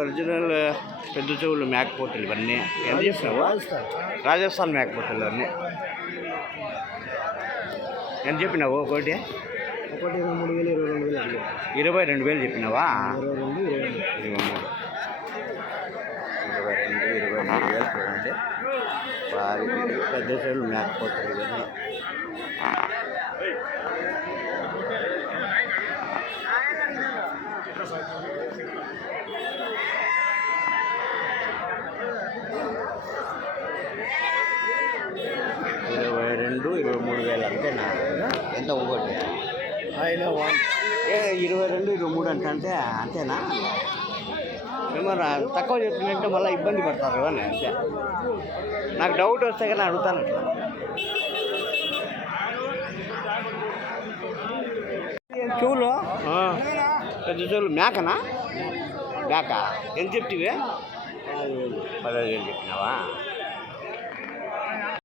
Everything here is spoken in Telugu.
ఒరిజినల్ పెద్ద చెవులు మేకపోతులు ఇవన్నీ ఎంత చెప్పినావు? రాజస్థాన్ మేకపోతులు అన్నీ ఎంత చెప్పినావు? ఒకటి 23,000 22,000 చెప్పినావా? 22,000 చూడండి. భారీ పెద్ద చెవులు మేకపోతులు ఇవన్నీ. $22,000 23,000 అంతేనా? ఎంత ఒకటి? 22 23 అంటే అంతేనా? ఏమన్నా తక్కువ చెప్తుందంటే మళ్ళీ ఇబ్బంది పడతారు అని అంతే. నాకు డౌట్ వస్తే కానీ అడుగుతాను అట్లా. చెవులు పెద్ద చెవులు మేకనా? మేక ఎంత చెప్తివి? 15,000 చెప్పినావా?